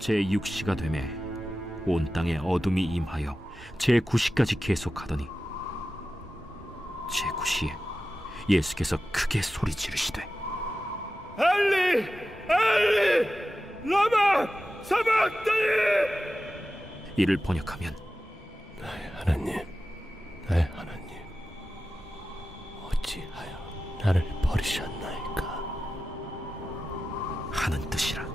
제6시가 되매 온 땅에 어둠이 임하여 제9시까지 계속하더니 제9시에 예수께서 크게 소리 지르시되 엘리 엘리 라마 사박다니. 이를 번역하면 나의 하나님 어찌하여 나를 버리셨나이까 하는 뜻이라.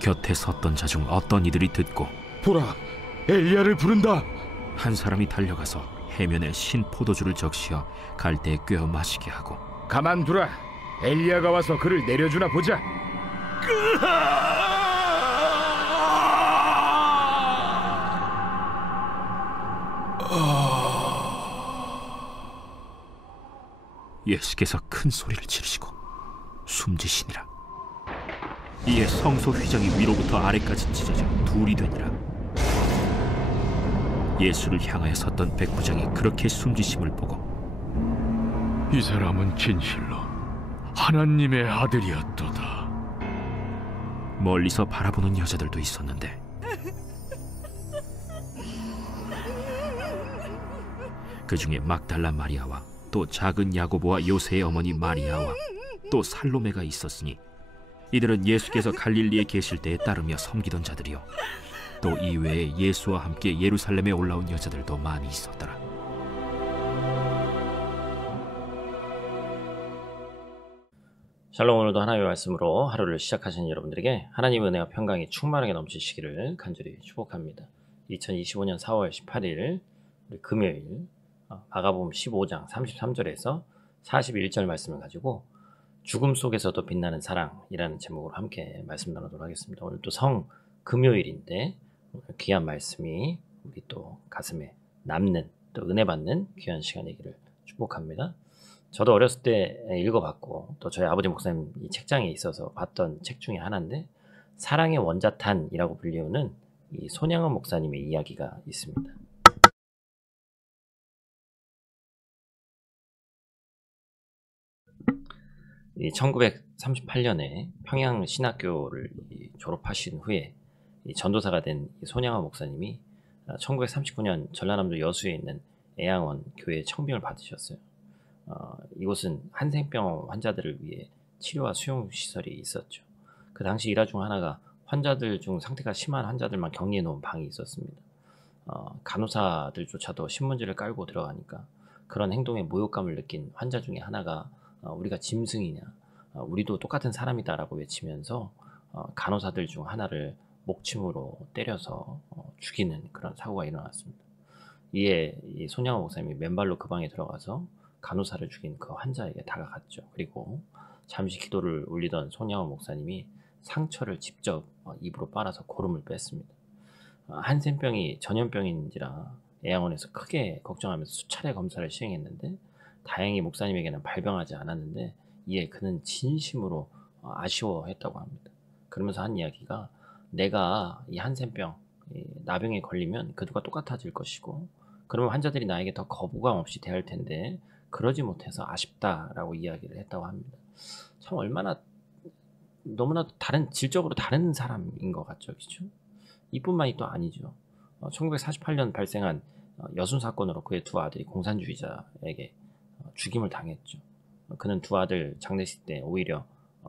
곁에 섰던 자 중 어떤 이들이 듣고 보라, 엘리야를 부른다. 한 사람이 달려가서 해면에 신 포도주를 적시어 갈대에 꿰어 마시게 하고 가만두라, 엘리야가 와서 그를 내려주나 보자. 예수께서 큰 소리를 지르시고 숨지시니라. 이에 성소 휘장이 위로부터 아래까지 찢어져 둘이 되니라. 예수를 향하여 섰던 백부장이 그렇게 숨지심을 보고 이 사람은 진실로 하나님의 아들이었도다. 멀리서 바라보는 여자들도 있었는데 그 중에 막달라 마리아와 또 작은 야고보와 요새의 어머니 마리아와 또 살로메가 있었으니 이들은 예수께서 갈릴리에 계실 때에 따르며 섬기던 자들이요 또 이외에 예수와 함께 예루살렘에 올라온 여자들도 많이 있었더라. 샬롬. 오늘도 하나님의 말씀으로 하루를 시작하시는 여러분들에게 하나님의 은혜와 평강이 충만하게 넘치시기를 간절히 축복합니다. 2025년 4월 18일 우리 금요일 마가복음 15장 33절에서 41절 말씀을 가지고 죽음 속에서도 빛나는 사랑이라는 제목으로 함께 말씀 나누도록 하겠습니다. 오늘 또 성 금요일인데 귀한 말씀이 우리 또 가슴에 남는 또 은혜 받는 귀한 시간이기를 축복합니다. 저도 어렸을 때 읽어봤고 또 저희 아버지 목사님 이 책장에 있어서 봤던 책 중에 하나인데 사랑의 원자탄이라고 불리우는 이 손양원 목사님의 이야기가 있습니다. 이 1938년에 평양신학교를 졸업하신 후에 이 전도사가 된 손양원 목사님이 1939년 전라남도 여수에 있는 애양원 교회 청빙을 받으셨어요. 이곳은 한센병 환자들을 위해 치료와 수용시설이 있었죠. 그 당시 일화 중 하나가 환자들 중 상태가 심한 환자들만 격리해 놓은 방이 있었습니다. 간호사들조차도 신문지를 깔고 들어가니까 그런 행동에 모욕감을 느낀 환자 중에 하나가 우리가 짐승이냐, 우리도 똑같은 사람이다라고 외치면서 간호사들 중 하나를 목침으로 때려서 죽이는 그런 사고가 일어났습니다. 이에 이 손양호 목사님이 맨발로 그 방에 들어가서 간호사를 죽인 그 환자에게 다가갔죠. 그리고 잠시 기도를 올리던 손양호 목사님이 상처를 직접 입으로 빨아서 고름을 뺐습니다. 한센병이 전염병인지라 애양원에서 크게 걱정하면서 수차례 검사를 시행했는데 다행히 목사님에게는 발병하지 않았는데 이에 그는 진심으로 아쉬워했다고 합니다. 그러면서 한 이야기가 내가 이 한센병, 이 나병에 걸리면 그들과 똑같아질 것이고 그러면 환자들이 나에게 더 거부감 없이 대할 텐데 그러지 못해서 아쉽다라고 이야기를 했다고 합니다. 참 얼마나 너무나도 질적으로 다른 사람인 것 같죠. 그렇죠? 이뿐만이 또 아니죠. 1948년 발생한 여순 사건으로 그의 두 아들이 공산주의자에게 죽임을 당했죠. 그는 두 아들 장례식 때 오히려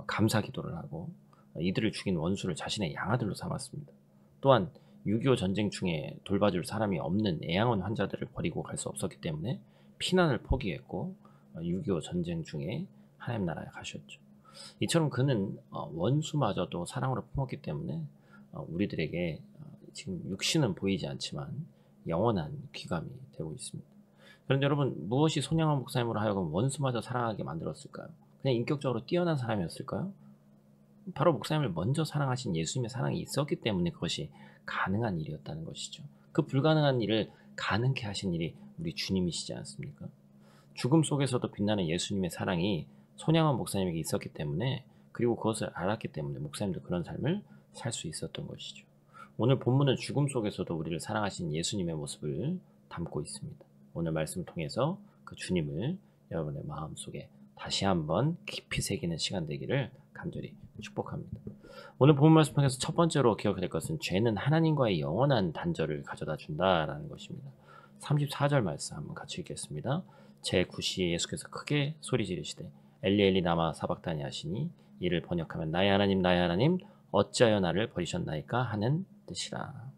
감사 기도를 하고 이들을 죽인 원수를 자신의 양아들로 삼았습니다. 또한 6.25 전쟁 중에 돌봐줄 사람이 없는 애양원 환자들을 버리고 갈 수 없었기 때문에 피난을 포기했고 6.25 전쟁 중에 하나님 나라에 가셨죠. 이처럼 그는 원수마저도 사랑으로 품었기 때문에 우리들에게 지금 육신은 보이지 않지만 영원한 귀감이 되고 있습니다. 그런데 여러분, 무엇이 손양원 목사님으로 하여금 원수마저 사랑하게 만들었을까요? 그냥 인격적으로 뛰어난 사람이었을까요? 바로 목사님을 먼저 사랑하신 예수님의 사랑이 있었기 때문에 그것이 가능한 일이었다는 것이죠. 그 불가능한 일을 가능케 하신 일이 우리 주님이시지 않습니까? 죽음 속에서도 빛나는 예수님의 사랑이 손양원 목사님에게 있었기 때문에, 그리고 그것을 알았기 때문에 목사님도 그런 삶을 살 수 있었던 것이죠. 오늘 본문은 죽음 속에서도 우리를 사랑하신 예수님의 모습을 담고 있습니다. 오늘 말씀을 통해서 그 주님을 여러분의 마음속에 다시 한번 깊이 새기는 시간 되기를 간절히 축복합니다. 오늘 본문 말씀 통해서 첫 번째로 기억해야 될 것은 죄는 하나님과의 영원한 단절을 가져다 준다라는 것입니다. 34절 말씀 한번 같이 읽겠습니다. 제9시에 예수께서 크게 소리 지르시되 엘리 엘리 나마 사박다니 하시니 이를 번역하면 나의 하나님 어찌하여 나를 버리셨나이까 하는 뜻이라.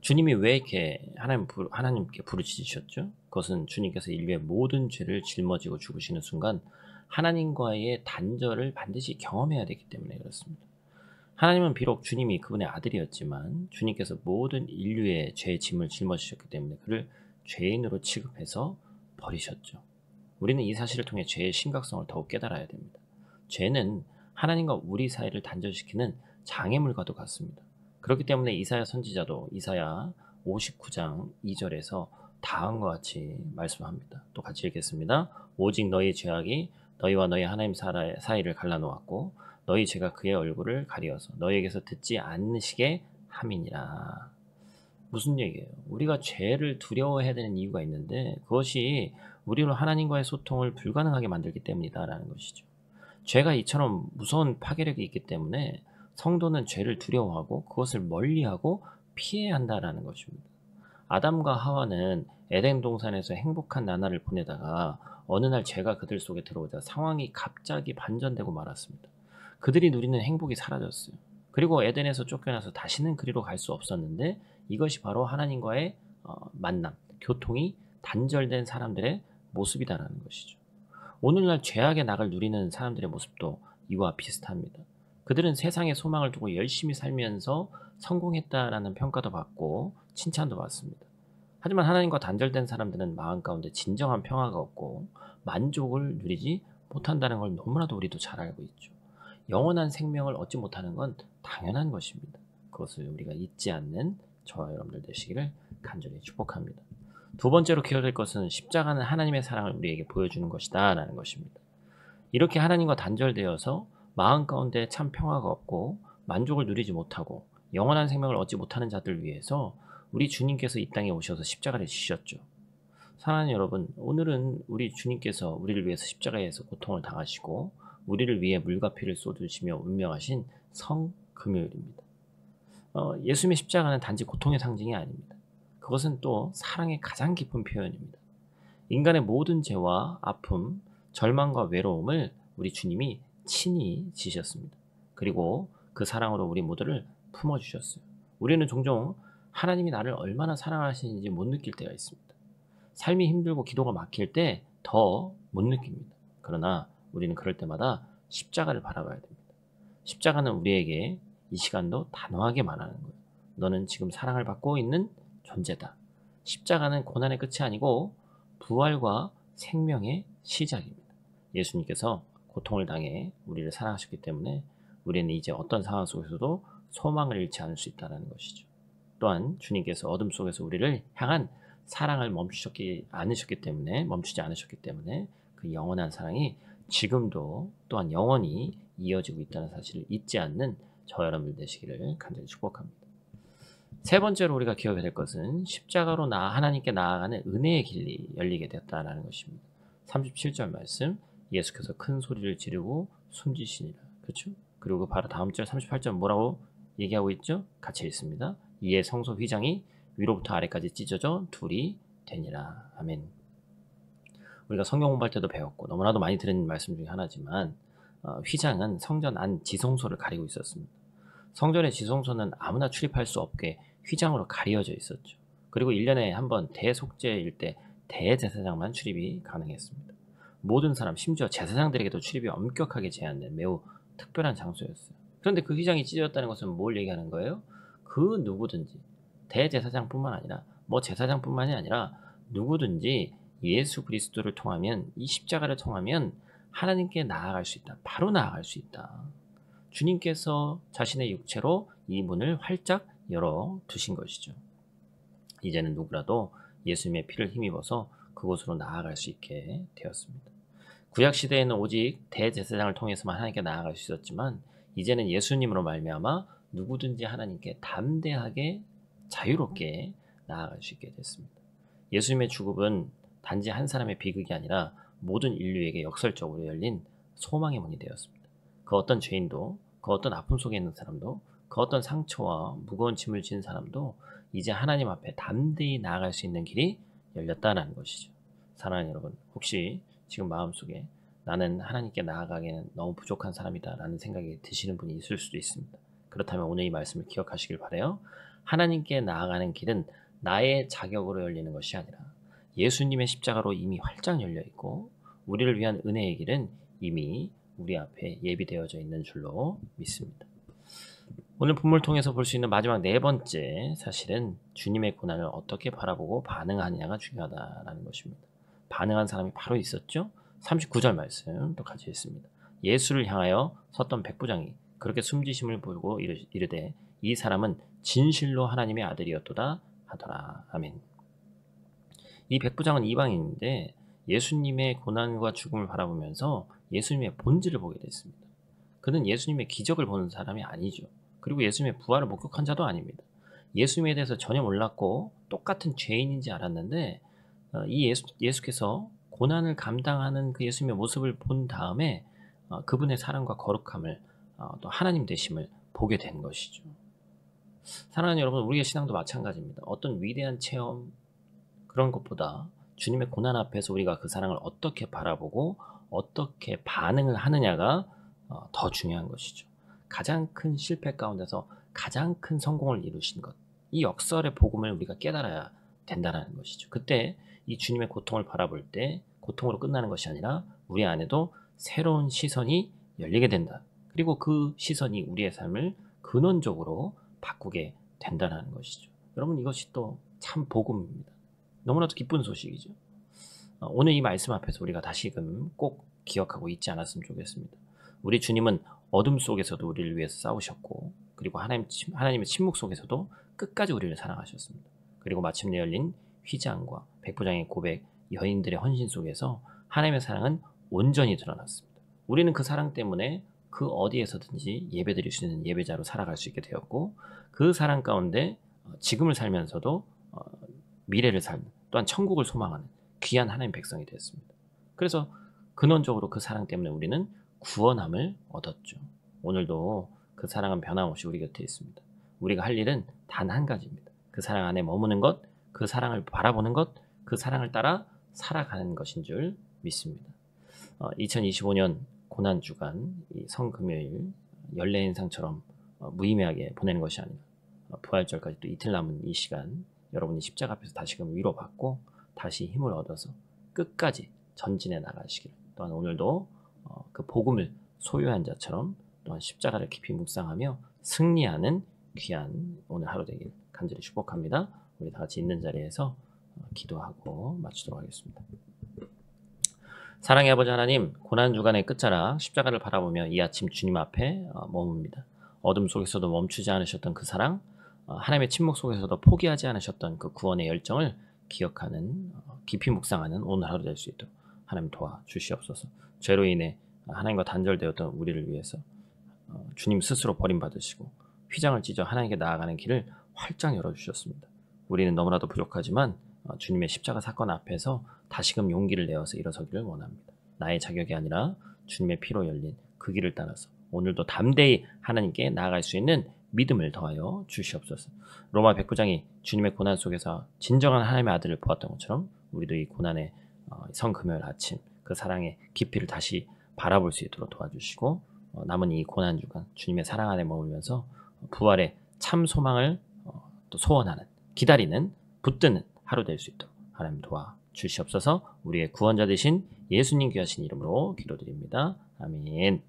주님이 왜 이렇게 하나님께 부르짖으셨죠? 그것은 주님께서 인류의 모든 죄를 짊어지고 죽으시는 순간 하나님과의 단절을 반드시 경험해야 되기 때문에 그렇습니다. 하나님은 비록 주님이 그분의 아들이었지만 주님께서 모든 인류의 죄의 짐을 짊어지셨기 때문에 그를 죄인으로 취급해서 버리셨죠. 우리는 이 사실을 통해 죄의 심각성을 더욱 깨달아야 됩니다. 죄는 하나님과 우리 사이를 단절시키는 장애물과도 같습니다. 그렇기 때문에 이사야 선지자도 이사야 59장 2절에서 다음과 같이 말씀합니다. 또 같이 읽겠습니다. 오직 너희 죄악이 너희와 너희 하나님 사이를 갈라놓았고 너희 죄가 그의 얼굴을 가리어서 너희에게서 듣지 않으시게 함이니라. 무슨 얘기예요? 우리가 죄를 두려워해야 되는 이유가 있는데 그것이 우리로 하나님과의 소통을 불가능하게 만들기 때문이다라는 것이죠. 죄가 이처럼 무서운 파괴력이 있기 때문에 성도는 죄를 두려워하고 그것을 멀리하고 피해야 한다라는 것입니다. 아담과 하와는 에덴 동산에서 행복한 나날을 보내다가 어느 날 죄가 그들 속에 들어오자 상황이 갑자기 반전되고 말았습니다. 그들이 누리는 행복이 사라졌어요. 그리고 에덴에서 쫓겨나서 다시는 그리로 갈 수 없었는데 이것이 바로 하나님과의 만남, 교통이 단절된 사람들의 모습이다라는 것이죠. 오늘날 죄악의 낙을 누리는 사람들의 모습도 이와 비슷합니다. 그들은 세상에 소망을 두고 열심히 살면서 성공했다라는 평가도 받고 칭찬도 받습니다. 하지만 하나님과 단절된 사람들은 마음 가운데 진정한 평화가 없고 만족을 누리지 못한다는 걸 너무나도 우리도 잘 알고 있죠. 영원한 생명을 얻지 못하는 건 당연한 것입니다. 그것을 우리가 잊지 않는 저와 여러분들 되시기를 간절히 축복합니다. 두 번째로 기억할 것은 십자가는 하나님의 사랑을 우리에게 보여주는 것이다 라는 것입니다. 이렇게 하나님과 단절되어서 마음 가운데 참 평화가 없고 만족을 누리지 못하고 영원한 생명을 얻지 못하는 자들 위해서 우리 주님께서 이 땅에 오셔서 십자가를 지셨죠. 사랑하는 여러분, 오늘은 우리 주님께서 우리를 위해서 십자가에서 고통을 당하시고 우리를 위해 물과 피를 쏟으시며 운명하신 성금요일입니다. 예수님의 십자가는 단지 고통의 상징이 아닙니다. 그것은 또 사랑의 가장 깊은 표현입니다. 인간의 모든 죄와 아픔, 절망과 외로움을 우리 주님이 친히 지셨습니다. 그리고 그 사랑으로 우리 모두를 품어주셨어요. 우리는 종종 하나님이 나를 얼마나 사랑하시는지 못 느낄 때가 있습니다. 삶이 힘들고 기도가 막힐 때 더 못 느낍니다. 그러나 우리는 그럴 때마다 십자가를 바라봐야 됩니다. 십자가는 우리에게 이 시간도 단호하게 말하는 거예요. 너는 지금 사랑을 받고 있는 존재다. 십자가는 고난의 끝이 아니고 부활과 생명의 시작입니다. 예수님께서 고통을 당해 우리를 사랑하셨기 때문에 우리는 이제 어떤 상황 속에서도 소망을 잃지 않을 수 있다는 것이죠. 또한 주님께서 어둠 속에서 우리를 향한 사랑을 멈추지 않으셨기 때문에 그 영원한 사랑이 지금도 또한 영원히 이어지고 있다는 사실을 잊지 않는 저와 여러분들 되시기를 간절히 축복합니다. 세 번째로 우리가 기억해야 될 것은 십자가로 하나님께 나아가는 은혜의 길이 열리게 되었다는 것입니다. 37절 말씀, 예수께서 큰 소리를 지르고 숨지시니라. 그렇죠? 그리고 바로 다음 절 38절 뭐라고 얘기하고 있죠? 같이 있습니다. 이에 성소 휘장이 위로부터 아래까지 찢어져 둘이 되니라. 아멘. 우리가 성경 공부할 때도 배웠고 너무나도 많이 들은 말씀 중에 하나지만 휘장은 성전 안 지성소를 가리고 있었습니다. 성전의 지성소는 아무나 출입할 수 없게 휘장으로 가려져 있었죠. 그리고 1년에 한 번 대속죄일 때 대제사장만 출입이 가능했습니다. 모든 사람, 심지어 제사장들에게도 출입이 엄격하게 제한된 매우 특별한 장소였어요. 그런데 그 휘장이 찢어졌다는 것은 뭘 얘기하는 거예요? 그 누구든지 대제사장뿐만 아니라 제사장뿐만이 아니라 누구든지 예수 그리스도를 통하면, 이 십자가를 통하면 하나님께 나아갈 수 있다. 바로 나아갈 수 있다. 주님께서 자신의 육체로 이 문을 활짝 열어두신 것이죠. 이제는 누구라도 예수님의 피를 힘입어서 그곳으로 나아갈 수 있게 되었습니다. 구약시대에는 오직 대제사장을 통해서만 하나님께 나아갈 수 있었지만 이제는 예수님으로 말미암아 누구든지 하나님께 담대하게 자유롭게 나아갈 수 있게 됐습니다. 예수님의 죽음은 단지 한 사람의 비극이 아니라 모든 인류에게 역설적으로 열린 소망의 문이 되었습니다. 그 어떤 죄인도, 그 어떤 아픔 속에 있는 사람도, 그 어떤 상처와 무거운 짐을 지는 사람도 이제 하나님 앞에 담대히 나아갈 수 있는 길이 열렸다는 것이죠. 사랑하는 여러분, 혹시 지금 마음속에 나는 하나님께 나아가기에는 너무 부족한 사람이다 라는 생각이 드시는 분이 있을 수도 있습니다. 그렇다면 오늘 이 말씀을 기억하시길 바라요. 하나님께 나아가는 길은 나의 자격으로 열리는 것이 아니라 예수님의 십자가로 이미 활짝 열려 있고 우리를 위한 은혜의 길은 이미 우리 앞에 예비되어져 있는 줄로 믿습니다. 오늘 본문을 통해서 볼 수 있는 마지막 네 번째 사실은 주님의 고난을 어떻게 바라보고 반응하느냐가 중요하다는 것입니다. 반응한 사람이 바로 있었죠. 39절 말씀 또 같이 읽습니다. 예수를 향하여 섰던 백부장이 그렇게 숨지심을 보고 이르되 이 사람은 진실로 하나님의 아들이었도다 하더라. 아멘. 이 백부장은 이방인인데 예수님의 고난과 죽음을 바라보면서 예수님의 본질을 보게 됐습니다. 그는 예수님의 기적을 보는 사람이 아니죠. 그리고 예수님의 부활을 목격한 자도 아닙니다. 예수님에 대해서 전혀 몰랐고 똑같은 죄인인지 알았는데 이 예수께서 고난을 감당하는 그 예수님의 모습을 본 다음에 그분의 사랑과 거룩함을 또 하나님 되심을 보게 된 것이죠. 사랑하는 여러분, 우리의 신앙도 마찬가지입니다. 어떤 위대한 체험 그런 것보다 주님의 고난 앞에서 우리가 그 사랑을 어떻게 바라보고 어떻게 반응을 하느냐가 더 중요한 것이죠. 가장 큰 실패 가운데서 가장 큰 성공을 이루신 것, 이 역설의 복음을 우리가 깨달아야 된다는 것이죠. 그때 이 주님의 고통을 바라볼 때 고통으로 끝나는 것이 아니라 우리 안에도 새로운 시선이 열리게 된다. 그리고 그 시선이 우리의 삶을 근원적으로 바꾸게 된다는 것이죠. 여러분, 이것이 또 참 복음입니다. 너무나도 기쁜 소식이죠. 오늘 이 말씀 앞에서 우리가 다시금 꼭 기억하고 있지 않았으면 좋겠습니다. 우리 주님은 어둠 속에서도 우리를 위해서 싸우셨고 그리고 하나님의 침묵 속에서도 끝까지 우리를 사랑하셨습니다. 그리고 마침내 열린 휘장과 백부장의 고백, 여인들의 헌신 속에서 하나님의 사랑은 온전히 드러났습니다. 우리는 그 사랑 때문에 그 어디에서든지 예배드릴 수 있는 예배자로 살아갈 수 있게 되었고 그 사랑 가운데 지금을 살면서도 미래를 살는 또한 천국을 소망하는 귀한 하나님 백성이 되었습니다. 그래서 근원적으로 그 사랑 때문에 우리는 구원함을 얻었죠. 오늘도 그 사랑은 변함없이 우리 곁에 있습니다. 우리가 할 일은 단 한 가지입니다. 그 사랑 안에 머무는 것, 그 사랑을 바라보는 것, 그 사랑을 따라 살아가는 것인 줄 믿습니다. 2025년 고난주간 이 성금요일 연례 행상처럼 무의미하게 보내는 것이 아니라 부활절까지 또 이틀 남은 이 시간 여러분이 십자가 앞에서 다시금 위로받고 다시 힘을 얻어서 끝까지 전진해 나가시길, 또한 오늘도 그 복음을 소유한 자처럼 또한 십자가를 깊이 묵상하며 승리하는 귀한 오늘 하루 되길 간절히 축복합니다. 우리 다 같이 있는 자리에서 기도하고 마치도록 하겠습니다. 사랑의 아버지 하나님, 고난주간의 끝자락 십자가를 바라보며 이 아침 주님 앞에 머뭅니다. 어둠 속에서도 멈추지 않으셨던 그 사랑, 하나님의 침묵 속에서도 포기하지 않으셨던 그 구원의 열정을 기억하는, 깊이 묵상하는 오늘 하루 될 수 있도록 하나님 도와주시옵소서. 죄로 인해 하나님과 단절되었던 우리를 위해서 주님 스스로 버림받으시고 휘장을 찢어 하나님께 나아가는 길을 활짝 열어주셨습니다. 우리는 너무나도 부족하지만 주님의 십자가 사건 앞에서 다시금 용기를 내어서 일어서기를 원합니다. 나의 자격이 아니라 주님의 피로 열린 그 길을 따라서 오늘도 담대히 하나님께 나아갈 수 있는 믿음을 더하여 주시옵소서. 로마 백부장이 주님의 고난 속에서 진정한 하나님의 아들을 보았던 것처럼 우리도 이 고난의 성금요일 아침 그 사랑의 깊이를 다시 바라볼 수 있도록 도와주시고 남은 이 고난주간 주님의 사랑 안에 머물면서 부활의 참 소망을 또 소원하는, 기다리는, 붙드는 하루 될 수 있도록 하나님 도와주시옵소서. 우리의 구원자 되신 예수님 귀하신 이름으로 기도드립니다. 아멘.